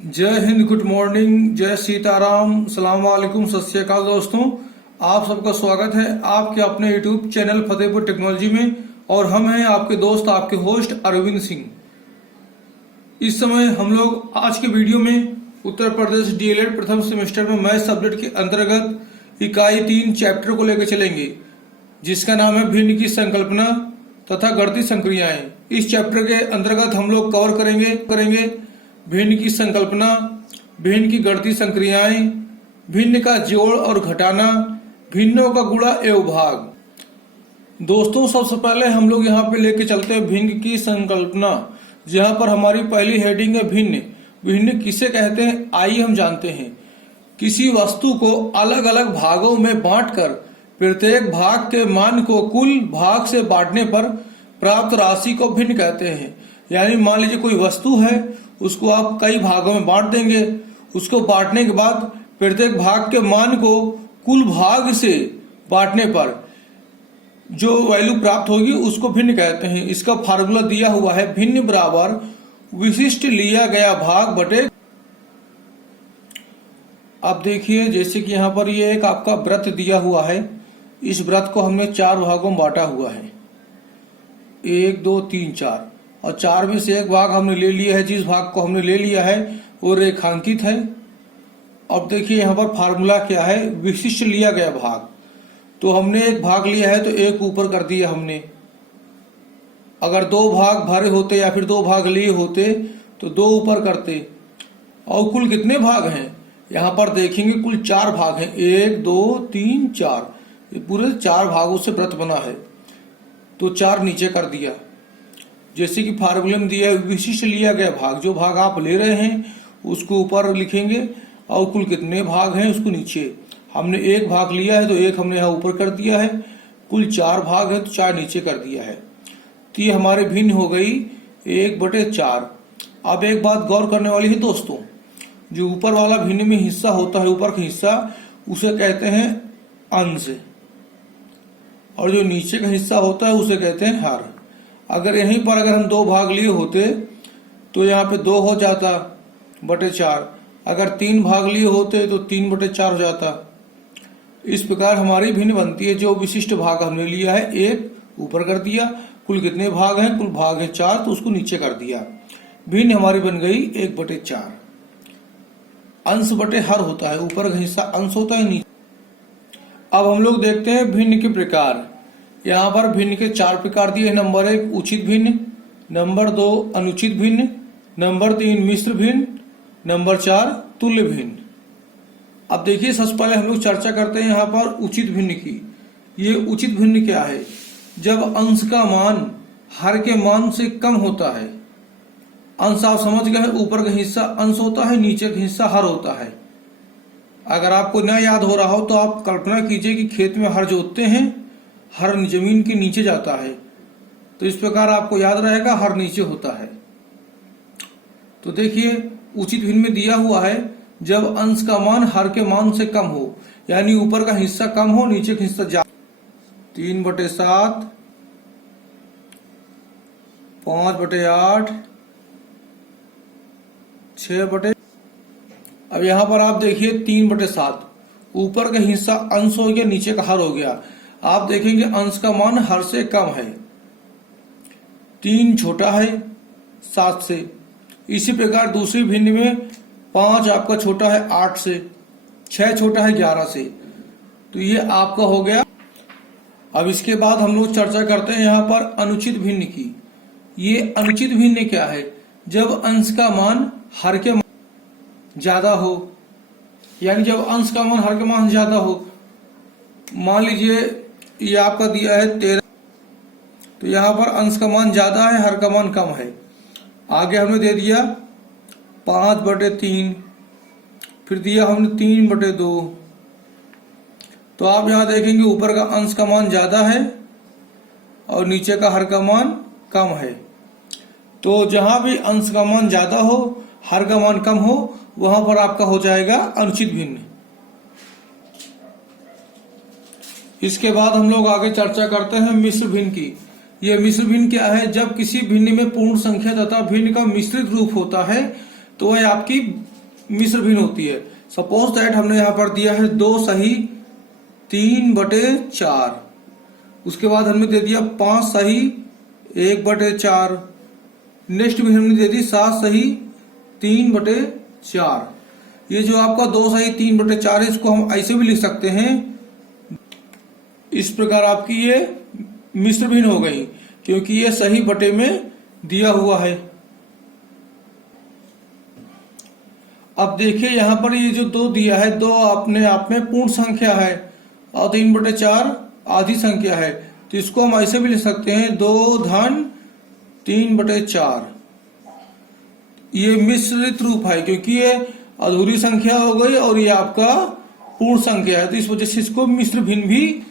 जय Hind, good morning, जय सीताराम, सलाम वालेकुम, सत श्री अकाल। दोस्तों, आप सबका स्वागत है आपके अपने यूट्यूब चैनल फतेहपुर टेक्नोलॉजी में। और हम हैं आपके दोस्त, आपके होस्ट अरविंद सिंह। इस समय हम लोग आज के वीडियो में उत्तर प्रदेश डीएलएड प्रथम सेमेस्टर में मैथ सब्जेक्ट के अंतर्गत इकाई 3 चैप्टर को लेकर चलेंगे, जिसका नाम है भिन्न की संकल्पना तथा गणितीय संक्रियाएं। इस चैप्टर के अंतर्गत हम लोग कवर करेंगे भिन्न की संकल्पना, भिन्न की गणितीय संक्रियाएं, भिन्न का जोड़ और घटाना, भिन्नों का गुणा एवं भाग। दोस्तों, सबसे पहले हम लोग यहाँ पे लेके चलते हैं भिन्न की संकल्पना, जहाँ पर हमारी पहली हेडिंग है भिन्न। भिन्न किसे कहते हैं, आइए हम जानते हैं। किसी वस्तु को अलग अलग भागों में बांटकर प्रत्येक भाग के मान को कुल भाग से बांटने पर प्राप्त राशि को भिन्न कहते हैं। यानी मान लीजिए कोई वस्तु है, उसको आप कई भागों में बांट देंगे। उसको बांटने के बाद प्रत्येक भाग के मान को कुल भाग से बांटने पर जो वैल्यू प्राप्त होगी उसको भिन्न कहते हैं। इसका फार्मूला दिया हुआ है, भिन्न बराबर विशिष्ट लिया गया भाग बटे। अब देखिए, जैसे कि यहाँ पर ये एक आपका वृत्त दिया हुआ है। इस वृत्त को हमने 4 भागों में बांटा हुआ है, 1 2 3 4, और 4 में से एक भाग हमने ले लिया है। जिस भाग को हमने ले लिया है वो रेखांकित है। अब देखिए यहाँ पर फार्मूला क्या है, विशिष्ट लिया गया भाग। तो हमने एक भाग लिया है तो एक ऊपर कर दिया हमने। अगर 2 भाग भरे होते या फिर 2 भाग लिए होते तो 2 ऊपर करते। और कुल कितने भाग हैं, यहाँ पर देखेंगे कुल 4 भाग हैं, 1 2 3 4। ये पूरे 4 भागों से वृत्त बना है, तो 4 नीचे कर दिया। जैसे कि फार्मूले में दिया है, विशिष्ट लिया गया भाग, जो भाग आप ले रहे हैं उसको ऊपर लिखेंगे और कुल कितने भाग हैं उसको नीचे। हमने एक भाग लिया है तो एक हमने यहाँ ऊपर कर दिया है। कुल 4 भाग है तो 4 नीचे कर दिया है। तो ये हमारे भिन्न हो गई 1/4। अब एक बात गौर करने वाली है दोस्तों, जो ऊपर वाला भिन्न में हिस्सा होता है, ऊपर का हिस्सा, उसे कहते हैं अंश, और जो नीचे का हिस्सा होता है उसे कहते हैं हर। अगर यहीं पर अगर हम 2 भाग लिए होते तो यहाँ पे 2 हो जाता बटे 4। अगर 3 भाग लिए होते तो 3/4 हो जाता। इस प्रकार हमारी भिन्न बनती है। जो विशिष्ट भाग हमने लिया है, एक ऊपर कर दिया। कुल कितने भाग हैं, कुल भाग है 4, तो उसको नीचे कर दिया। भिन्न हमारी बन गई 1/4। अंश बटे हर होता है, ऊपर का हिस्सा अंश होता है, नीचे। अब हम लोग देखते हैं भिन्न के प्रकार। यहाँ पर भिन्न के 4 प्रकार दिए। नंबर 1 उचित भिन्न, नंबर 2 अनुचित भिन्न, नंबर 3 मिश्र भिन्न, नंबर 4 तुल्य भिन्न। अब देखिए, सबसे पहले हम लोग चर्चा करते हैं यहाँ पर उचित भिन्न की। ये उचित भिन्न क्या है, जब अंश का मान हर के मान से कम होता है। अंश आप समझ गए, ऊपर का हिस्सा अंश होता है, नीचे का हिस्सा हर होता है। अगर आपको न याद हो रहा हो तो आप कल्पना कीजिए कि खेत में हर जोतते हैं, हर जमीन के नीचे जाता है, तो इस प्रकार आपको याद रहेगा हर नीचे होता है। तो देखिए, उचित भिन्न में दिया हुआ है जब अंश का मान हर के मान से कम हो, यानी ऊपर का हिस्सा कम हो, नीचे का हिस्सा ज्यादा। 3/7, 5/8, 6/। अब यहाँ पर आप देखिए 3/7, ऊपर का हिस्सा अंश हो गया, नीचे का हर हो गया। आप देखेंगे अंश का मान हर से कम है, 3 छोटा है 7 से। इसी प्रकार दूसरी भिन्न में 5 आपका छोटा है 8 से, 6 छोटा है 11 से। तो ये आपका हो गया। अब इसके बाद हम लोग चर्चा करते हैं यहाँ पर अनुचित भिन्न की। ये अनुचित भिन्न क्या है, जब अंश का मान हर के ज्यादा हो, यानी जब अंश का मान हर के मान ज्यादा हो। मान लीजिए ये आपका दिया है 13, तो यहाँ पर अंश का मान ज्यादा है, हर का मान कम है। आगे हमने दे दिया 5/3, फिर दिया हमने 3/2। तो आप यहाँ देखेंगे ऊपर का अंश का मान ज्यादा है और नीचे का हर का मान कम है। तो जहां भी अंश का मान ज्यादा हो, हर का मान कम हो, वहां पर आपका हो जाएगा अनुचित भिन्न। इसके बाद हम लोग आगे चर्चा करते हैं मिश्र भिन्न की। यह मिश्र भिन्न क्या है? जब किसी भिन्न में पूर्ण संख्या तथा भिन्न का मिश्रित रूप होता है तो वह आपकी मिश्र भिन्न होती है। सपोज दैट हमने यहाँ पर दिया है 2 सही 3/4, उसके बाद हमने दे दिया 5 सही 1/4, नेक्स्ट में हमने दे दी 7 सही 3/4। ये जो आपका 2 सही 3/4 है, इसको हम ऐसे भी लिख सकते हैं। इस प्रकार आपकी ये मिश्र भिन्न हो गई, क्योंकि ये सही बटे में दिया हुआ है। अब देखिए यहाँ पर ये जो 2 दिया है, 2 अपने आप में पूर्ण संख्या है और 3/4 आधी संख्या है, तो इसको हम ऐसे भी लिख सकते हैं 2 धन 3/4। ये मिश्रित रूप है, क्योंकि ये अधूरी संख्या हो गई और ये आपका पूर्ण संख्या है, तो इस वजह से इसको मिश्र भिन्न भी।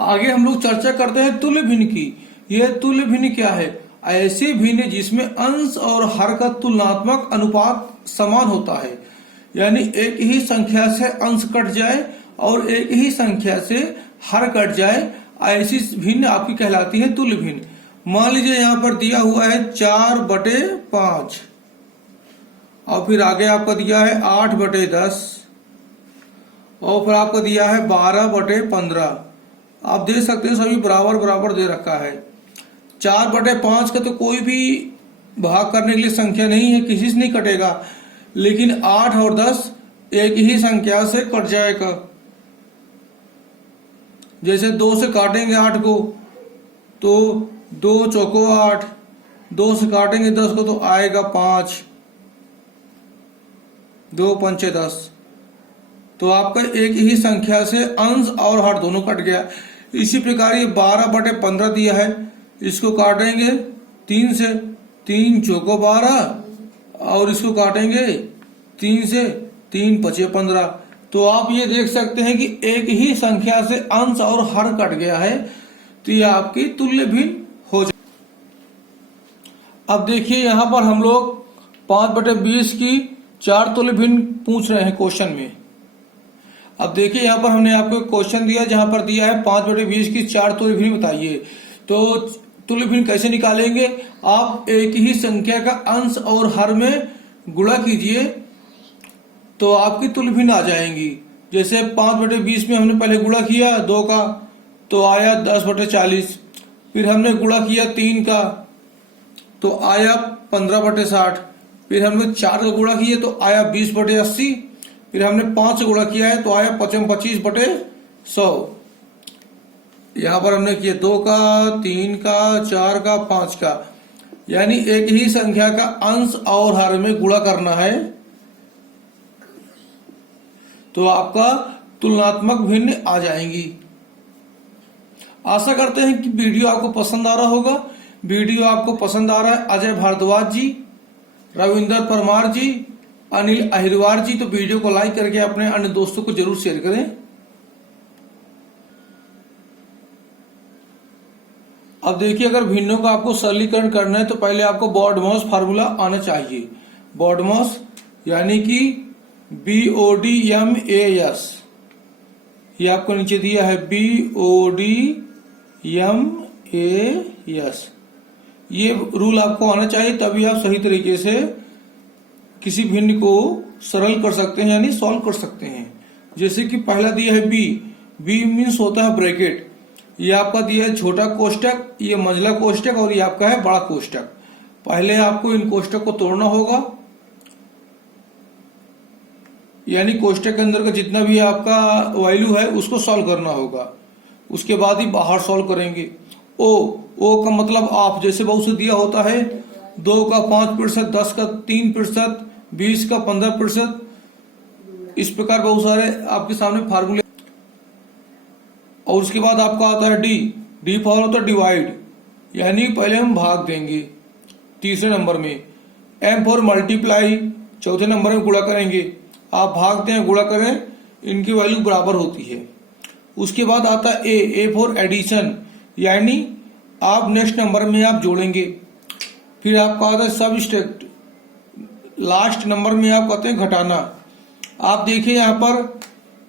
आगे हम लोग चर्चा करते हैं तुल्य भिन्न की। यह तुल्य भिन्न क्या है? ऐसे भिन्न जिसमें अंश और हर का तुलनात्मक अनुपात समान होता है, यानी एक ही संख्या से अंश कट जाए और एक ही संख्या से हर कट जाए, ऐसी भिन्न आपकी कहलाती है तुल्य भिन्न। मान लीजिए यहाँ पर दिया हुआ है 4/5 और फिर आगे आपका दिया है 8/10 और फिर आपको दिया है 12/15। आप देख सकते हैं सभी बराबर बराबर दे रखा है। 4/5 का तो कोई भी भाग करने के लिए संख्या नहीं है, किसी से नहीं कटेगा, लेकिन 8 और 10 एक ही संख्या से कट जाएगा। जैसे 2 से काटेंगे 8 को तो 2 चौको 8, 2 से काटेंगे 10 को तो आएगा 5, 2 पंचे 10। तो आपका एक ही संख्या से अंश और हर दोनों कट गया। इसी प्रकार ये 12/15 दिया है, इसको काटेंगे 3 से, 3 चौको 12 और इसको काटेंगे 3 से, 3 पचे 15। तो आप ये देख सकते हैं कि एक ही संख्या से अंश और हर कट गया है, तो ये आपकी तुल्य भिन्न हो जाए। अब देखिए यहाँ पर हम लोग 5/20 की 4 तुल्य भिन्न पूछ रहे हैं क्वेश्चन में। अब देखिए यहाँ पर हमने आपको क्वेश्चन दिया जहां पर दिया है 5/20 की 4 तुल्य भिन्न बताइए। तो तुल्य भिन्न कैसे निकालेंगे? आप एक ही संख्या का अंश और हर में गुणा कीजिए तो आपकी तुल्य भिन्न आ जाएंगी। जैसे 5/20 में हमने पहले गुणा किया 2 का तो आया 10/40, फिर हमने गुणा किया 3 का तो आया 15/60, फिर हमने 4 का गुणा किया तो आया 20/80, फिर हमने 5 से गुणा किया है तो आया 25/100। यहाँ पर हमने किया 2 का, 3 का, 4 का, 5 का, यानी एक ही संख्या का अंश और हर में गुणा करना है तो आपका तुलनात्मक भिन्न आ जाएंगी। आशा करते हैं कि वीडियो आपको पसंद आ रहा होगा। वीडियो आपको पसंद आ रहा है अजय भारद्वाज जी, रविंदर परमार जी, अनिल अहिरवार जी, तो वीडियो को लाइक करके अपने अन्य दोस्तों को जरूर शेयर करें। अब देखिए अगर भिन्नों का आपको सरलीकरण करना है तो पहले आपको बॉडमॉस फार्मूला आना चाहिए। बॉडमॉस यानी कि BODMAS, ये आपको नीचे दिया है BODMAS। ये रूल आपको आना चाहिए, तभी आप सही तरीके से किसी भिन्न को सरल कर सकते हैं यानी सॉल्व कर सकते हैं। जैसे कि पहला दिया है बी मीन्स होता है ब्रैकेट। ये आपका दिया है छोटा कोष्टक, ये मंझला कोष्टक और ये आपका है बड़ा कोष्टक। पहले आपको इन कोष्टक को तोड़ना होगा, यानी कोष्टक के अंदर का जितना भी आपका वैल्यू है उसको सॉल्व करना होगा, उसके बाद ही बाहर सॉल्व करेंगे। ओ का मतलब आप, जैसे बहुत से दिया होता है 2 का 5%, 10 का 3%, 20 का 15%, इस प्रकार बहुत सारे आपके सामने फार्मूले। और उसके बाद आपका आता है डी फॉर होता है डिवाइड, यानी पहले हम भाग देंगे तीसरे नंबर में। एम फॉर मल्टीप्लाई, चौथे नंबर में गुणा करेंगे। आप भागते हैं गुणा करें, इनकी वैल्यू बराबर होती है। उसके बाद आता है ए फॉर एडिशन, यानी आप नेक्स्ट नंबर में आप जोड़ेंगे। फिर आपका आता है सबट्रैक्ट, लास्ट नंबर में आप कहते हैं घटाना। आप देखिए यहाँ पर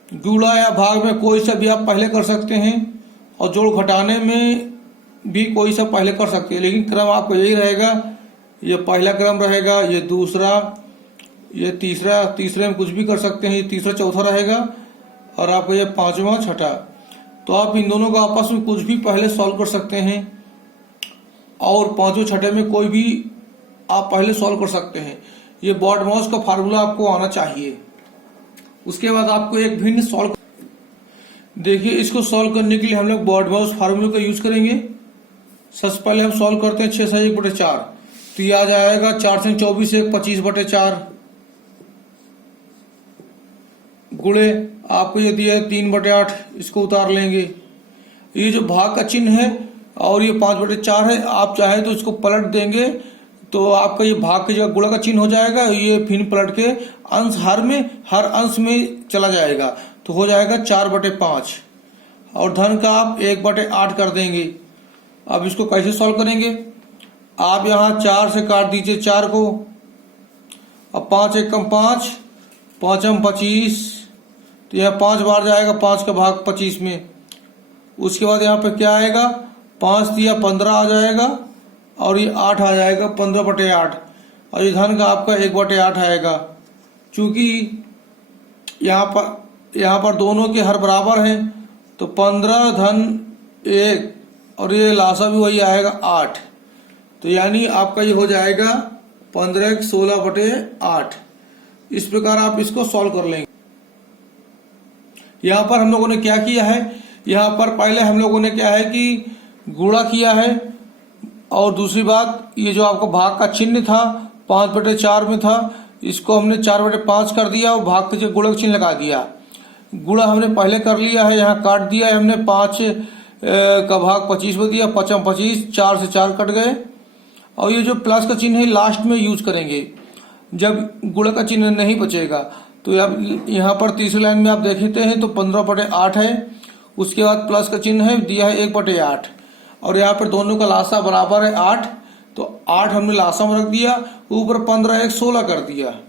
गुणा या भाग में कोई सा भी आप पहले कर सकते हैं और जोड़ घटाने में भी कोई सा पहले कर सकते हैं, लेकिन क्रम आपको यही रहेगा ये पहला क्रम रहेगा, ये दूसरा, ये तीसरा, तीसरे में कुछ भी कर सकते हैं, ये तीसरा चौथा रहेगा, और आपका ये पांचवा छठा। तो आप इन दोनों का आपस में कुछ भी पहले सॉल्व कर सकते हैं, और पांचों छठे में कोई भी आप पहले सॉल्व कर सकते हैं। ये बॉडमॉस का फार्मूला आपको आना चाहिए। उसके बाद आपको एक भिन्न सॉल्व, देखिए इसको सॉल्व करने के लिए हम लोग बॉडमॉस फार्मूले का यूज करेंगे। सबसे पहले हम सॉल्व करते हैं 6 से 1/4, तो ये आ जाएगा 4 से 24 1 25/4 गुणे आपको ये दिया है 3/8, इसको उतार लेंगे। ये जो भाग का चिन्ह है और ये 5/4 है, आप चाहे तो इसको पलट देंगे तो आपका ये भाग की जगह गुणा का चिन्ह हो जाएगा, ये फिर पलट के अंश हर अंश में चला जाएगा, तो हो जाएगा 4/5, और धन का आप 1/8 कर देंगे। अब इसको कैसे सॉल्व करेंगे, आप यहाँ 4 से काट दीजिए 4 को, अब 5 एकम 5, 5 25, तो यहाँ 5 बार जाएगा 5 का भाग 25 में। उसके बाद यहाँ पे क्या आएगा, 5 दिया 15 आ जाएगा, और ये 8 आ जाएगा 15/8, और ये धन का आपका 1/8 आएगा। चूंकि यहाँ पर दोनों के हर बराबर हैं, तो 15 धन 1, और ये लासा भी वही आएगा 8, तो यानी आपका ये हो जाएगा 15 16/8। इस प्रकार आप इसको सॉल्व कर लेंगे। यहाँ पर हम लोगों ने क्या किया है, यहाँ पर पहले हम लोगों ने क्या है कि गुणा किया है, और दूसरी बात ये जो आपका भाग का चिन्ह था 5/4 में था, इसको हमने 4/5 कर दिया और भाग के जो गुणा का चिन्ह लगा दिया। गुणा हमने पहले कर लिया है, यहाँ काट दिया है हमने, 5 का भाग 25 में दिया, 5 25, 4 से 4 कट गए, और ये जो प्लस का चिन्ह है लास्ट में यूज करेंगे जब गुणा का चिन्ह नहीं बचेगा। तो अब यहाँ पर तीसरी लाइन में आप देखते हैं तो 15/8 है, उसके बाद प्लस का चिन्ह है दिया है 1/8, और यहाँ पर दोनों का लासा बराबर है 8, तो 8 हमने लासा में रख दिया, ऊपर 15 1 16 कर दिया।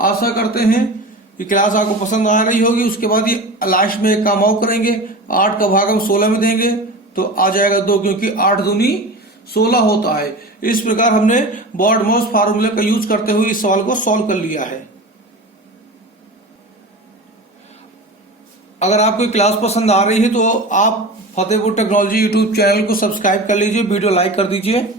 आशा करते हैं कि क्लास आपको पसंद आ रही होगी। उसके बाद ये लास्ट में एक काम और करेंगे, 8 का भाग हम 16 में देंगे तो आ जाएगा 2, क्योंकि 8 दूनी 16 होता है। इस प्रकार हमने बॉडमॉस फार्मूले का यूज करते हुए इस सवाल को सॉल्व कर लिया है। अगर आपको क्लास पसंद आ रही है तो आप फतेहपुर टेक्नोलॉजी यूट्यूब चैनल को सब्सक्राइब कर लीजिए, वीडियो लाइक कर दीजिए,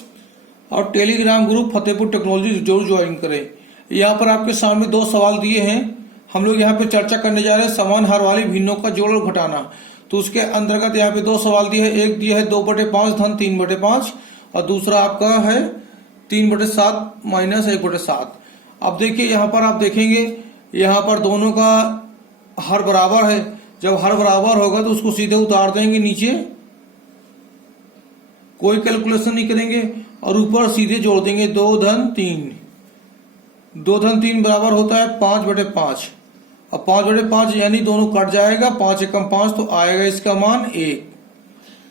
और टेलीग्राम ग्रुप फतेहपुर टेक्नोलॉजी जरूर ज्वाइन करें। यहाँ पर आपके सामने 2 सवाल दिए हैं, हम लोग यहाँ पे चर्चा करने जा रहे हैं समान हर वाली भिन्नों का जोड़ और घटाना। तो उसके अंतर्गत यहाँ पे 2 सवाल दिए हैं, एक दिया है 2/5 धन 3/5, और दूसरा आपका है 3/7 माइनस 1/7। अब देखिए यहाँ पर आप देखेंगे, यहाँ पर दोनों का हर बराबर है, जब हर बराबर होगा तो उसको सीधे उतार देंगे नीचे, कोई कैलकुलेशन नहीं करेंगे, और ऊपर सीधे जोड़ देंगे 2 धन 3। 2 धन 3 बराबर होता है 5/5, और 5/5 यानी दोनों कट जाएगा, 5 एकम 5, तो आएगा इसका मान 1।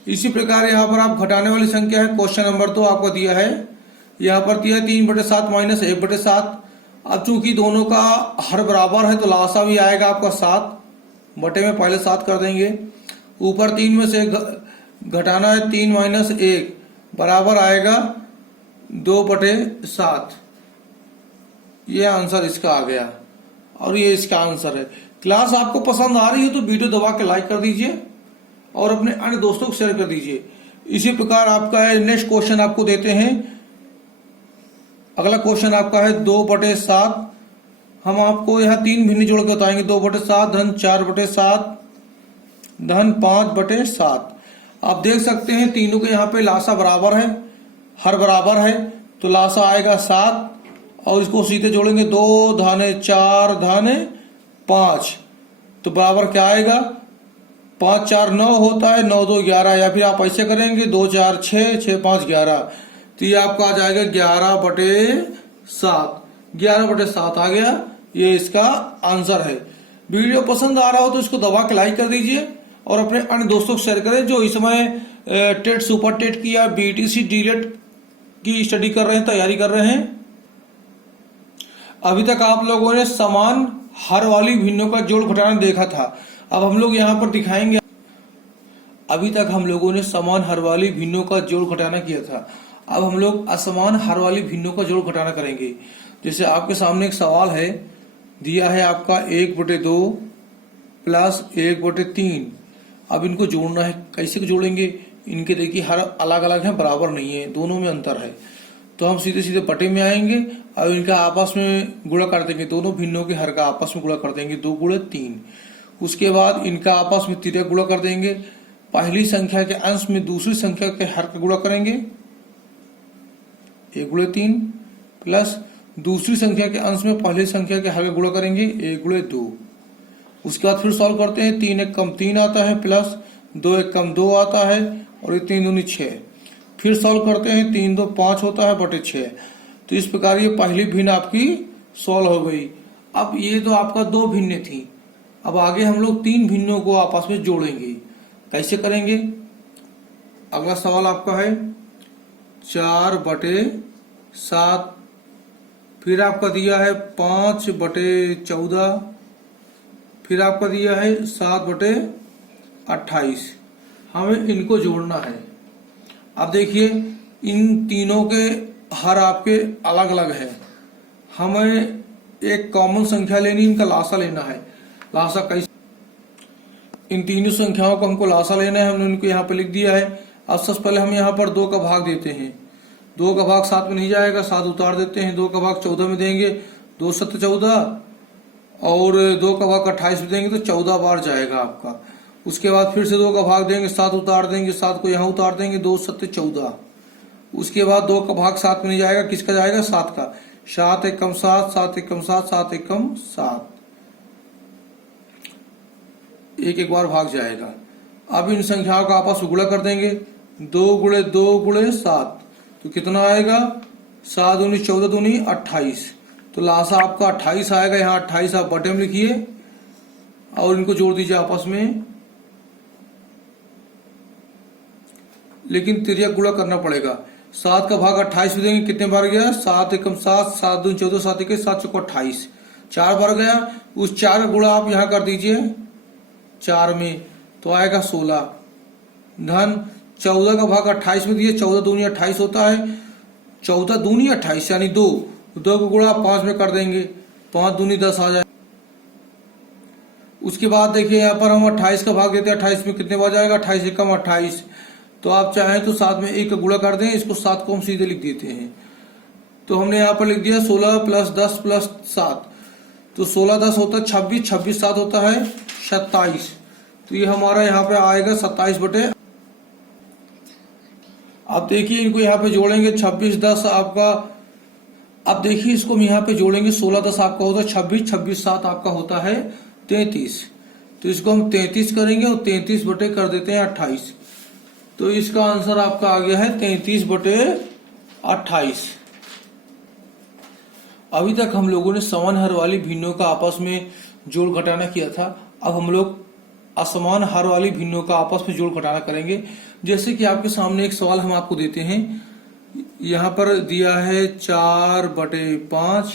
इसी प्रकार यहाँ पर आप घटाने वाली संख्या है, क्वेश्चन नंबर 2 आपका दिया है, यहाँ पर दिया है 3/7 माइनस 1/7। अब चूंकि दोनों का हर बराबर है तो लासा भी आएगा आपका 7, बटे में पहले 7 कर देंगे, ऊपर 3 में से घटाना है 3 माइनस 1 बराबर आएगा 2/7। ये आंसर इसका आ गया, और ये इसका आंसर है। क्लास आपको पसंद आ रही है तो वीडियो दबा के लाइक कर दीजिए और अपने अन्य दोस्तों को शेयर कर दीजिए। इसी प्रकार आपका नेक्स्ट क्वेश्चन आपको देते हैं। अगला क्वेश्चन आपका है 2/7। हम आपको यहाँ 3 भिन्न जोड़ के बताएंगे, 2/7 धन 4/7 धन 5/7। आप देख सकते हैं तीनों के यहाँ पे लासा बराबर है, हर बराबर है, तो लासा आएगा 7, और इसको सीधे जोड़ेंगे 2 धन 4 धन 5, तो बराबर क्या आएगा, 5 4 9 होता है, 9 2 11, या फिर आप ऐसे करेंगे 2 4 6 6 5 11, तो ये आपका आ जाएगा 11/7। 11/7 आ गया, ये इसका आंसर है। वीडियो पसंद आ रहा हो तो इसको दबा के लाइक कर दीजिए और अपने अन्य दोस्तों को शेयर करें जो इस समय टेट, सुपर टेट की या बीटीसी डीलेट की स्टडी कर रहे हैं, तैयारी कर रहे हैं। अभी तक आप लोगों ने समान हर वाली भिन्नों का जोड़ घटाना देखा था, अब हम लोग यहाँ पर दिखाएंगे। अभी तक हम लोगों ने समान हर वाली भिन्नों का जोड़ घटाना किया था, अब हम लोग असमान हर वाली भिन्नों का जोड़ घटाना करेंगे। जैसे आपके सामने एक सवाल है, दिया है आपका 1/2 प्लस 1/3। अब इनको जोड़ना है, कैसे जोड़ेंगे? इनके देखिए हर अलग अलग है, बराबर नहीं है, दोनों में अंतर है। तो हम सीधे सीधे बटे में आएंगे और इनका आपस में गुणा कर देंगे, दोनों भिन्नों के हर का आपस में गुणा कर देंगे, 2 गुणे 3। उसके बाद इनका आपस में तिर्यक गुणा कर देंगे। पहली संख्या के अंश में दूसरी संख्या के हर का गुणा करेंगे, 1 गुणे 3, प्लस दूसरी संख्या के अंश में पहली संख्या के हर का गुणा करेंगे, 1 गुणे 2। उसके बाद फिर सॉल्व करते हैं, 3 एक कम 3 आता है, प्लस 2 एक कम 2 आता है, और 3 दूनी 6। फिर सॉल्व करते हैं, 3 2 5 होता है बटे 6। तो इस प्रकार ये पहली भिन्न आपकी सॉल्व हो गई। अब ये तो आपका 2 भिन्न थी। अब आगे हम लोग 3 भिन्नों को आपस में जोड़ेंगे। कैसे करेंगे? अगला सवाल आपका है 4/7, फिर आपका दिया है 5/14, फिर आपका दिया है 7/28। हमें इनको जोड़ना है। अब देखिए इन तीनों के हर आपके अलग अलग है, हमें एक कॉमन संख्या लेनी, इनका लासा लेना है। लासा कैसे? इन तीनों संख्याओं को हमको लासा लेना है, हमने उनको यहाँ पे लिख दिया है। अब सबसे पहले हम यहाँ पर 2 का भाग देते हैं। 2 का भाग 7 में नहीं जाएगा, 7 उतार देते हैं। 2 का भाग 14 में देंगे, 2 7 14, और 2 का भाग 28 में देंगे तो 14 बार जाएगा आपका। उसके बाद फिर से 2 का भाग देंगे, 7 उतार देंगे, 7 को यहाँ उतार देंगे, 2 7 14। उसके बाद 2 का भाग 7 में नहीं जाएगा, किसका जाएगा? 7 का। 7 एकम 7, 7 एकम 7, 7 एकम 7, एक एक बार भाग जाएगा। अब इन संख्याओं का आपस में गुणा कर देंगे, 2 गुणे 2 गुणे 7, तो कितना आएगा? 7 दूनी 14 दूनी 28। तो लासा आपका 28 आएगा। यहाँ 28 आप बटे में लिखिए और इनको जोड़ दीजिए आपस में, लेकिन तिर्यक गुणा करना पड़ेगा। 7 का भाग 28 में देंगे, कितने बार गया? 7 एकम 7, 7 दूनी 14, 7 एक 7 चौको 28, 4 बार गया। उस 4 का गुणा आप यहाँ कर दीजिए 4 में, तो आएगा 16। धन 14 का भाग 28 में दिए, 14 दूनी 28 होता है, 14 दूनी 28 यानी 2 का गुणा 5 में कर देंगे, 5 दूनी 10 आ जाए। उसके बाद देखिए यहाँ पर हम 28 का भाग देते हैं, 28 में कितने बार जाएगा? 28 एकम 28। तो आप चाहें तो साथ में 1 का गुणा कर दें, इसको 7 को हम सीधे लिख देते हैं। तो हमने यहाँ पर लिख दिया 16 प्लस 10 प्लस 7, तो 16 10 होता है 26, 26 7 होता है 27। तो ये हमारा यहाँ पे आएगा 27 बटे। अब देखिए इनको यहाँ पे जोड़ेंगे, 26 10 आपका। अब देखिए इसको हम यहाँ पे जोड़ेंगे, 16 10 आपका होता है 26, 26 7 आपका होता है 33। तो इसको हम 33 करेंगे और 33 बटे कर देते हैं 28। तो इसका आंसर आपका आ गया है 33 बटे 28। अभी तक हम लोगों ने समान हर वाली भिन्नों का आपस में जोड़ घटाना किया था। अब हम लोग असमान हर वाली भिन्नों का आपस में जोड़ घटाना करेंगे। जैसे कि आपके सामने एक सवाल हम आपको देते हैं, यहाँ पर दिया है 4/5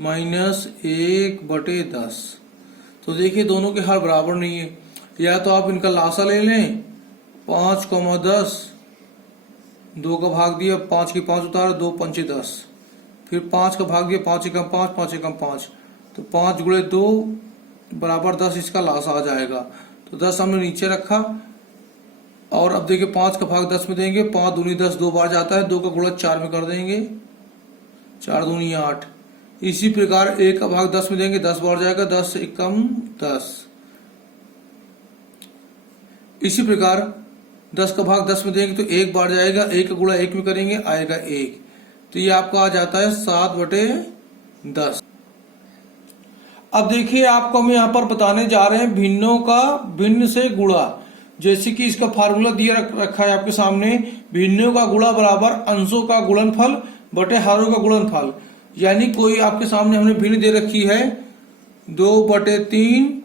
माइनस 1/10। तो देखिए दोनों के हर बराबर नहीं है, या तो आप इनका लासा ले लें, 5,10, 2 का भाग दिया, 5 की 5 उतार, 2 पंचे 10, फिर 5 का भाग दिया, 5 एकम 5, 5 एकम 5, तो 5 गुणे 2 बराबर 10, इसका लासा आ जाएगा। तो 10 हमने नीचे रखा, और अब देखिए 5 का भाग 10 में देंगे, 5 दूनी 10 2 बार जाता है, 2 का गुणा 4 में कर देंगे, 4 दूनी 8। इसी प्रकार 1 का भाग 10 में देंगे, 10 बार जाएगा, 10 एकम 10। इसी प्रकार 10 का भाग 10 में देंगे तो 1 बार जाएगा, 1 का गुणा 1 में करेंगे, आएगा 1। तो ये आपका आ जाता है 7/10। अब देखिए आपको हम यहाँ पर बताने जा रहे हैं भिन्नों का भिन्न से गुणा। जैसे कि इसका फार्मूला दिया रखा है आपके सामने, भिन्नों का गुणा बराबर अंशों का गुणनफल बटे हारों का गुणनफल। यानी कोई आपके सामने हमने भिन्न दे रखी है 2/3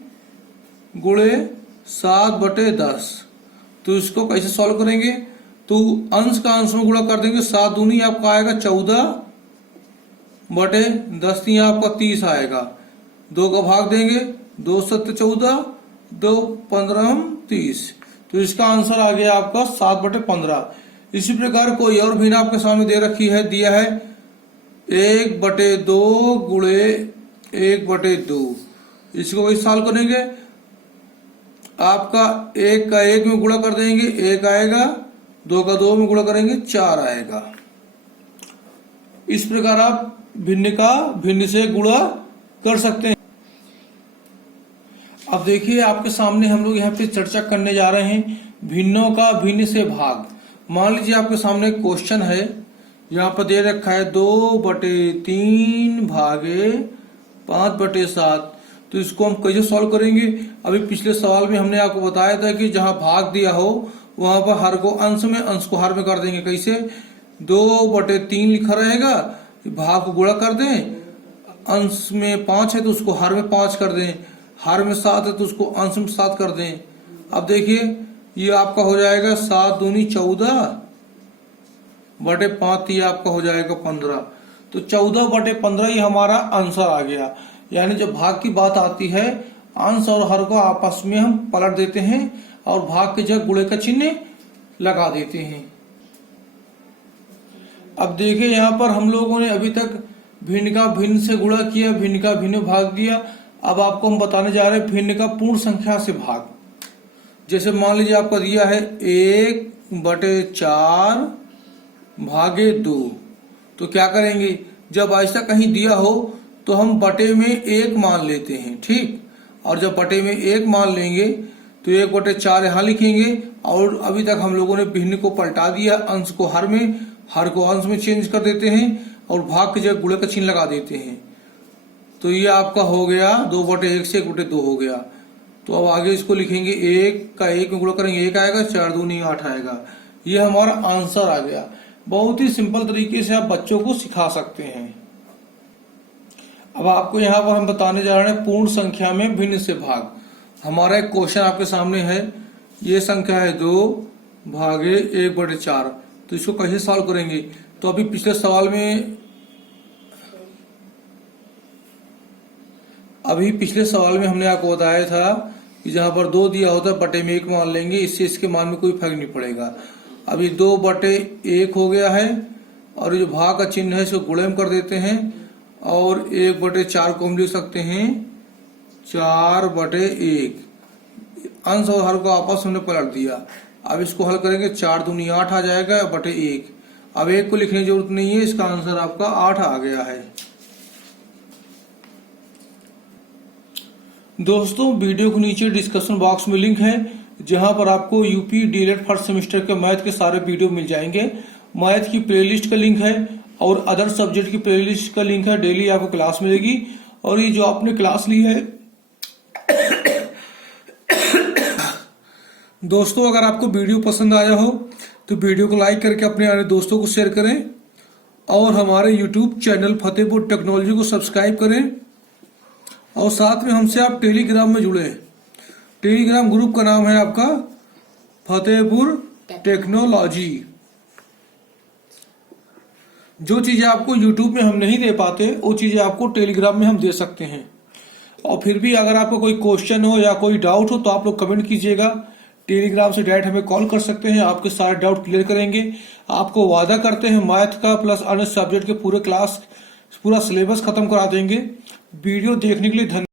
गुणे 7/10। तो इसको कैसे सॉल्व करेंगे? तो अंश का अंश में गुणा कर देंगे, 7 दूनी आपका आएगा 14/10, आपका 30 आएगा। 2 का भाग देंगे, 2 7 14, 2 15 30। तो इसका आंसर आ गया आपका 7/15। इसी प्रकार कोई और भिन्न आपके सामने दे रखी है, दिया है 1/2 गुणे 1/2। इसको वही सॉल्व करेंगे, आपका 1 का 1 में गुणा कर देंगे 1 आएगा, 2 का 2 में गुणा करेंगे 4 आएगा। इस प्रकार आप भिन्न का भिन्न से गुणा कर सकते हैं। अब देखिए आपके सामने हम लोग यहाँ पे चर्चा करने जा रहे हैं भिन्नों का भिन्न से भाग। मान लीजिए आपके सामने क्वेश्चन है, यहाँ पर दे रखा है 2/3 भागे 5/7। तो इसको हम कैसे सॉल्व करेंगे? अभी पिछले सवाल में हमने आपको बताया था कि जहां भाग दिया हो वहां पर हर को अंश में, अंश को हर में कर देंगे। कैसे? 2/3 लिखा रहेगा, भाग को गुणा कर दें, अंश में 5 है तो उसको हर में 5 कर दें, हर में 7 है तो उसको अंश में 7 कर दें। अब देखिए ये आपका हो जाएगा 7 दूनी 14/5, ये आपका हो जाएगा 15। तो 14/15 ये हमारा आंसर आ गया। यानी जब भाग की बात आती है, अंश और हर को आपस में हम पलट देते हैं और भाग के जगह गुणे का चिन्ह लगा देते हैं। अब देखिए यहाँ पर हम लोगों ने अभी तक भिन्न का भिन्न से गुणा किया, भिन्न का भिन्न भाग दिया। अब आपको हम बताने जा रहे हैं भिन्न का पूर्ण संख्या से भाग। जैसे मान लीजिए आपका दिया है 1/4 भागे 2। तो क्या करेंगे? जब ऐसा कहीं दिया हो तो हम बटे में 1 मान लेते हैं, ठीक। और जब बटे में 1 मान लेंगे तो 1/4 यहाँ लिखेंगे। और अभी तक हम लोगों ने भिन्न को पलटा दिया, अंश को हर में, हर को अंश में चेंज कर देते हैं और भाग की जगह गुणे का चिन्ह लगा देते हैं। तो ये आपका हो गया 2/1 से 1/2 हो गया। तो अब आगे इसको लिखेंगे, 1 का 1 में गुणा करेंगे 1 आएगा, 4 दूनी 8 आएगा। ये हमारा आंसर आ गया। बहुत ही सिंपल तरीके से आप बच्चों को सिखा सकते हैं। अब आपको यहाँ पर हम बताने जा रहे हैं पूर्ण संख्या में भिन्न से भाग। हमारा एक क्वेश्चन आपके सामने है, ये संख्या है 2 भागे 1/4। तो इसको कैसे सॉल्व करेंगे? तो अभी पिछले सवाल में हमने आपको बताया था कि जहां पर 2 दिया होता है बटे में 1 मान लेंगे, इससे इसके मान में कोई फर्क नहीं पड़ेगा। अभी 2/1 हो गया है और जो भाग का चिन्ह है इसको गुणे में कर देते हैं और 1/4 को हम लिख सकते हैं 4/1। अंश और हर को आपस में पलट दिया। अब इसको हल करेंगे, 4 दूनी 8 आ जाएगा बटे 1। अब 1 को लिखने की जरूरत नहीं है, इसका आंसर आपका 8 आ गया है। दोस्तों वीडियो के नीचे डिस्कशन बॉक्स में लिंक है जहां पर आपको यूपी डीएलएड फर्स्ट सेमेस्टर के मैथ के सारे वीडियो मिल जाएंगे। मैथ की प्लेलिस्ट का लिंक है और अदर सब्जेक्ट की प्लेलिस्ट का लिंक है। डेली आपको क्लास मिलेगी और ये जो आपने क्लास ली है दोस्तों, अगर आपको वीडियो पसंद आया हो तो वीडियो को लाइक करके अपने अन्य दोस्तों को शेयर करें और हमारे यूट्यूब चैनल फतेहपुर टेक्नोलॉजी को सब्सक्राइब करें और साथ में हमसे आप टेलीग्राम में जुड़े। टेलीग्राम ग्रुप का नाम है आपका फतेहपुर टेक्नोलॉजी। जो चीजें आपको यूट्यूब में हम नहीं दे पाते वो चीजें आपको टेलीग्राम में हम दे सकते हैं। और फिर भी अगर आपको कोई क्वेश्चन हो या कोई डाउट हो तो आप लोग कमेंट कीजिएगा। टेलीग्राम से डायरेक्ट हमें कॉल कर सकते हैं, आपके सारे डाउट क्लियर करेंगे। आपको वादा करते हैं मैथ का प्लस अन्य सब्जेक्ट के पूरे क्लास, पूरा सिलेबस खत्म करा देंगे। वीडियो देखने के लिए धन्यवाद।